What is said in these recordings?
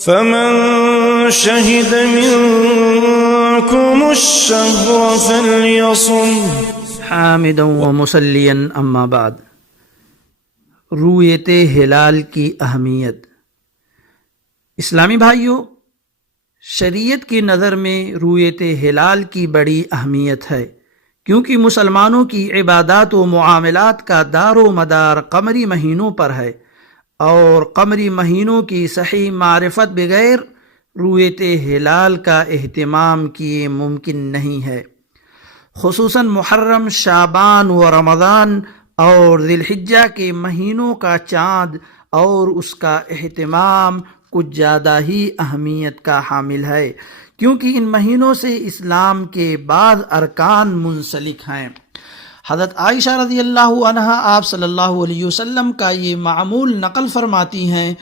فمن شهد منكم الشهر فليصم حامدا ومصلیا اما بعد۔ رؤیت ہلال کی اہمیت۔ اسلامی بھائیوں، شریعت کی نظر میں رؤیت ہلال کی بڑی اہمیت ہے، کیونکہ مسلمانوں کی عبادات و معاملات کا دار و مدار قمری مہینوں پر ہے، اور قمری مہینوں کی صحیح معرفت بغیر رؤیت ہلال کا اہتمام کیے ممکن نہیں ہے۔ خصوصاً محرم، شعبان و رمضان اور ذی الحجہ کے مہینوں کا چاند اور اس کا اہتمام کچھ زیادہ ہی اہمیت کا حامل ہے، کیونکہ ان مہینوں سے اسلام کے بعض ارکان منسلک ہیں۔ حضرت عائشہ رضی اللہ عنہا آپ صلی اللہ علیہ وسلم کا یہ معمول نقل فرماتی ہیں،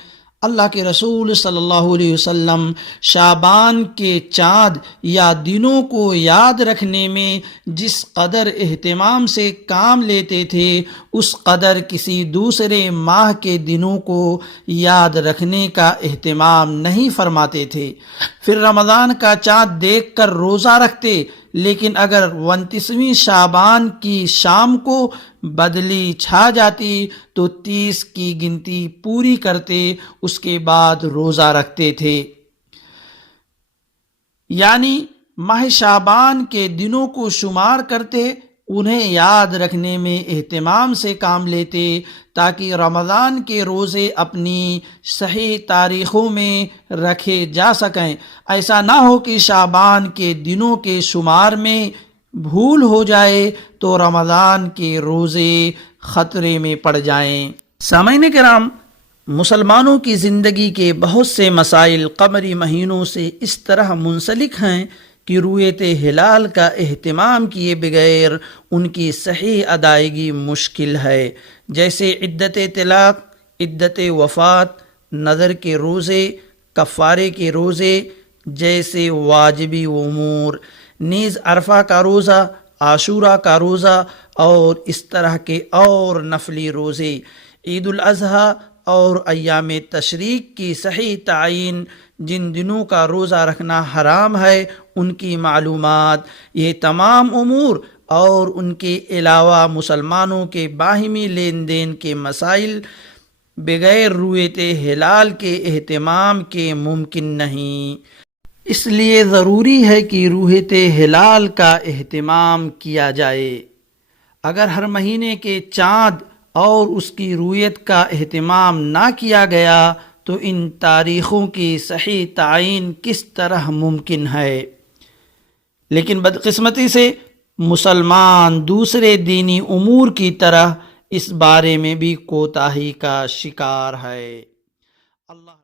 اللہ کے رسول صلی اللہ علیہ وسلم شعبان کے چاند یا دنوں کو یاد رکھنے میں جس قدر اہتمام سے کام لیتے تھے، اس قدر کسی دوسرے ماہ کے دنوں کو یاد رکھنے کا اہتمام نہیں فرماتے تھے۔ پھر رمضان کا چاند دیکھ کر روزہ رکھتے، لیکن اگر 29ویں شعبان کی شام کو بدلی چھا جاتی تو 30 کی گنتی پوری کرتے، اس کے بعد روزہ رکھتے تھے۔ یعنی ماہ شعبان کے دنوں کو شمار کرتے، انہیں یاد رکھنے میں اہتمام سے کام لیتے، تاکہ رمضان کے روزے اپنی صحیح تاریخوں میں رکھے جا سکیں۔ ایسا نہ ہو کہ شعبان کے دنوں کے شمار میں بھول ہو جائے تو رمضان کے روزے خطرے میں پڑ جائیں۔ سامعین کرام، مسلمانوں کی زندگی کے بہت سے مسائل قمری مہینوں سے اس طرح منسلک ہیں کہ رؤیت ہلال کا اہتمام کیے بغیر ان کی صحیح ادائیگی مشکل ہے، جیسے عدت طلاق، عدت وفات، نذر کے روزے، کفارے کے روزے جیسے واجبی امور، نیز عرفہ کا روزہ، عاشورہ کا روزہ اور اس طرح کے اور نفلی روزے، عید الاضحیٰ اور ایام تشریق کی صحیح تعین، جن دنوں کا روزہ رکھنا حرام ہے ان کی معلومات، یہ تمام امور اور ان کے علاوہ مسلمانوں کے باہمی لین دین کے مسائل بغیر رؤیت ہلال کے اہتمام کے ممکن نہیں۔ اس لیے ضروری ہے کہ رؤیت ہلال کا اہتمام کیا جائے۔ اگر ہر مہینے کے چاند اور اس کی رؤیت کا اہتمام نہ کیا گیا تو ان تاریخوں کی صحیح تعین کس طرح ممکن ہے؟ لیکن بدقسمتی سے مسلمان دوسرے دینی امور کی طرح اس بارے میں بھی کوتاہی کا شکار ہے۔ اللہ